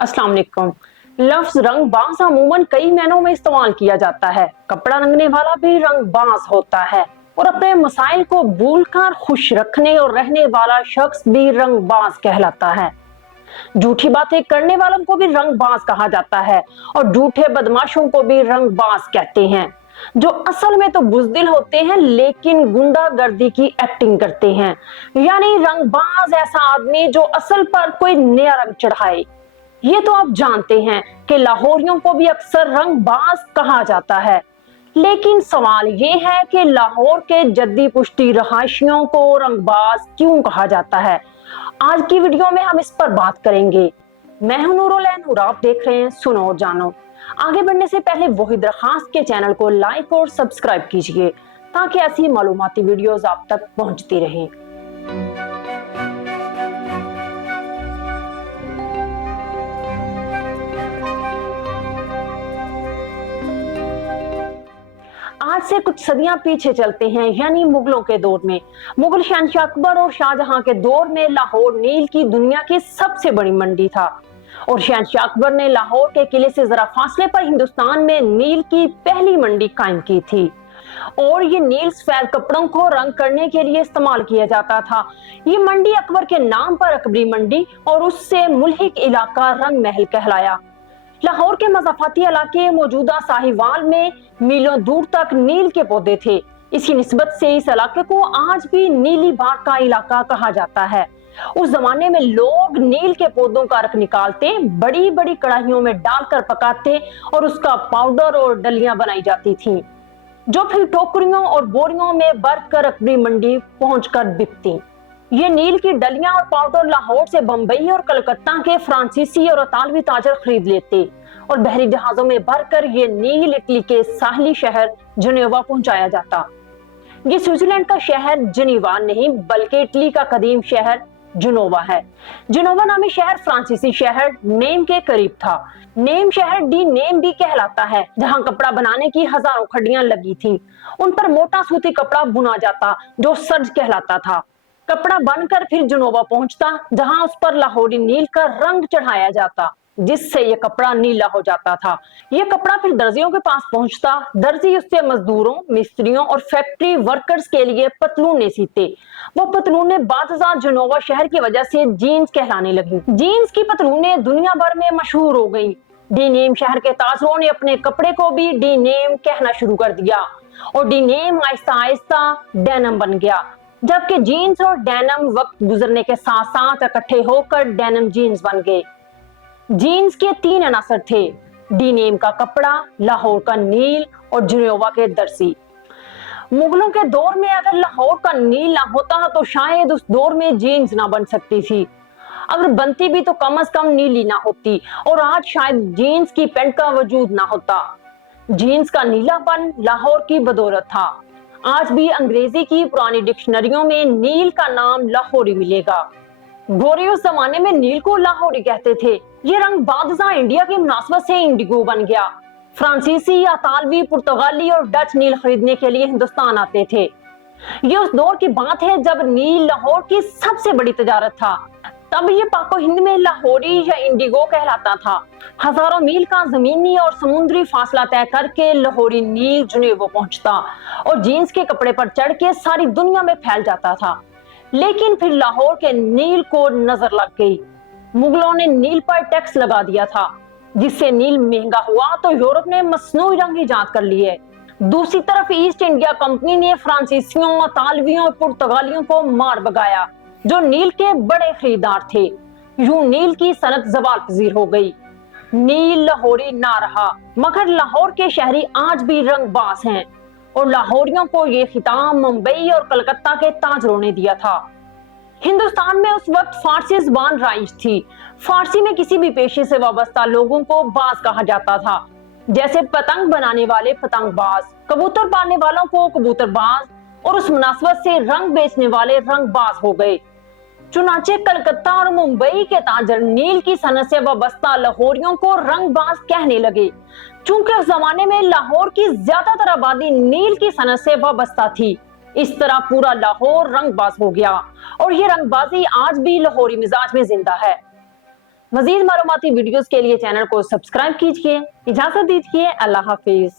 अस्सलाम वालेकुम। लफ्ज रंगबाज अमूमन कई मायनों में इस्तेमाल किया जाता है। कपड़ा रंगने वाला भी रंगबाज होता है और अपने मसाइल को भूलकर खुश रखने और रहने वाला शख्स भी रंगबाज कहलाता है। झूठी बातें करने वालों को भी रंगबाज कहा जाता है और झूठे बदमाशों को भी रंगबाज कहते हैं, जो असल में तो बुजदिल होते हैं लेकिन गुंडागर्दी की एक्टिंग करते हैं। यानी रंगबाज ऐसा आदमी जो असल पर कोई नया रंग चढ़ाए। ये तो आप जानते हैं कि लाहौरियों को भी अक्सर रंगबाज कहा जाता है, लेकिन सवाल ये है कि लाहौर के जद्दी पुश्ती रहायशियों को रंगबाज क्यों कहा जाता है। आज की वीडियो में हम इस पर बात करेंगे। मैं हूं नूरुल ऐन और आप देख रहे हैं सुनो और जानो। आगे बढ़ने से पहले वही दरखास्त के चैनल को लाइक और सब्सक्राइब कीजिए ताकि ऐसी मालूमाती वीडियोस आप तक पहुंचती रहें। आज से कुछ सदियां पीछे चलते हैं, यानी मुगलों के दौर में। मुगल शहंशाह अकबर और शाहजहां के दौर में लाहौर नील की दुनिया की सबसे बड़ी मंडी था और शहंशाह अकबर ने लाहौर के किले से जरा फासले पर हिंदुस्तान में नील की पहली मंडी कायम की थी और ये नील सफेद कपड़ों को रंग करने के लिए इस्तेमाल किया जाता था। ये मंडी अकबर के नाम पर अकबरी मंडी और उससे मुल्हिक इलाका रंग महल कहलाया। लाहौर के मज़ाफ़ाती इलाके मौजूदा साहिवाल में मीलों दूर तक नील के पौधे थे। इसी निस्बत से इस इलाके को आज भी नीली बाग का इलाका कहा जाता है। उस जमाने में लोग नील के पौधों का रख निकालते, बड़ी बड़ी कढ़ाइयों में डालकर पकाते और उसका पाउडर और डलियां बनाई जाती थीं, जो फिर टोकरियों और बोरियों में भरकर अकबरी मंडी पहुंचकर बिकती। ये नील की डलियां और पाउडर लाहौर से बंबई और कलकत्ता के फ्रांसीसी और अतालवी ताजर खरीद लेते और बहरी जहाजों में भरकर ये नील इटली के साहली शहर जनेवा पहुंचाया जाता। ये स्विट्जरलैंड का शहर जनीवा नहीं बल्कि इटली का कदीम शहर जनेवा है। जनेवा नामी शहर फ्रांसीसी शहर नेम के करीब था। नेम शहर डी नेम भी कहलाता है, जहां कपड़ा बनाने की हजारों खड्डियां लगी थी। उन पर मोटा सूती कपड़ा बुना जाता जो सर्ज कहलाता था। कपड़ा बनकर फिर जनेवा पहुंचता, जहां उस पर लाहौरी नील का रंग चढ़ाया जाता, जिससे यह कपड़ा नीला हो जाता था। यह कपड़ा फिर दर्जियों के पास पहुंचता। दर्जी उससे मजदूरों, मिस्त्रियों और फैक्ट्री वर्कर्स के लिए पतलूनें सीते। वो पतलूनें बादशाह जनेवा शहर की वजह से जीन्स कहलाने लगी। जीन्स की पतलूनें दुनिया भर में मशहूर हो गई। डी नेम शहर के ताजरों ने अपने कपड़े को भी डी नेम कहना शुरू कर दिया और D name Aahista Aahista denim बन गया, जबकि जीन्स और डेनिम वक्त गुजरने के साथ साथ इकट्ठे होकर डेनिम जीन्स बन गए। जीन्स के तीन अनासर थे: डी नेम का कपड़ा, लाहौर का नील और जनेवा के दर्जी। मुगलों के दौर में अगर लाहौर का नील ना होता तो शायद उस दौर में जीन्स ना बन सकती थी। अगर बनती भी तो कम से कम नीली ना होती और आज शायद जीन्स की पैंट का वजूद ना होता। जीन्स का नीलापन लाहौर की बदौलत था। आज भी अंग्रेजी की पुरानी डिक्शनरियों में नील का नाम लाहौरी मिलेगा। गोरे उस जमाने में नील को लाहौरी कहते थे। ये रंग बादशाह इंडिया की मुनासबत से इंडिगो बन गया। फ्रांसीसी, अतालवी, पुर्तगाली और डच नील खरीदने के लिए हिंदुस्तान आते थे। ये उस दौर की बात है जब नील लाहौर की सबसे बड़ी तजारत था। तब ये पाको हिंद में लाहौरी या इंडिगो कहलाता था। हजारों मील का जमीनी और समुद्री फासला तय करके लाहौरी नील जनेवा पहुंचता और जीन्स के कपड़े पर चढ़ के सारी दुनिया में फैल जाता था। लेकिन फिर लाहौर के नील को नजर लग गई। मुगलों ने नील पर टैक्स लगा दिया था, जिससे नील महंगा हुआ तो यूरोप ने मसनूई रंग ईजाद कर लिए। दूसरी तरफ ईस्ट इंडिया कंपनी ने फ्रांसीसियों, अतालवियों और पुर्तगालियों को मार भगाया, जो नील के बड़े खरीदार थे। यूं नील की सनत ज़वाल पजीर हो गई। नील लाहौरी ना रहा, मगर लाहौर के शहरी आज भी रंगबाज हैं और लाहौरियों को ये खिताब मुंबई और कलकत्ता के ताजरों ने दिया था। हिंदुस्तान में उस वक्त फारसी ज़बान राइज थी। फारसी में किसी भी पेशे से वाबस्ता लोगों को बाज कहा जाता था, जैसे पतंग बनाने वाले पतंगबाज, कबूतर पालने वालों को कबूतरबाज और उस मुनासबत से रंग बेचने वाले रंगबाज हो गए। चुनाचे कलकत्ता और मुंबई के ताजर नील की सनत से वाबस्ता लाहौरियों को रंगबाज कहने लगे, चूंकि उस जमाने में लाहौर की ज्यादातर आबादी नील की सनत से वाबस्ता थी। इस तरह पूरा लाहौर रंगबाज हो गया और ये रंगबाजी आज भी लाहौरी मिजाज में जिंदा है। मजीद मालूमाती वीडियोस के लिए चैनल को सब्सक्राइब कीजिए। इजाजत दीजिए, अल्लाह हाफिज।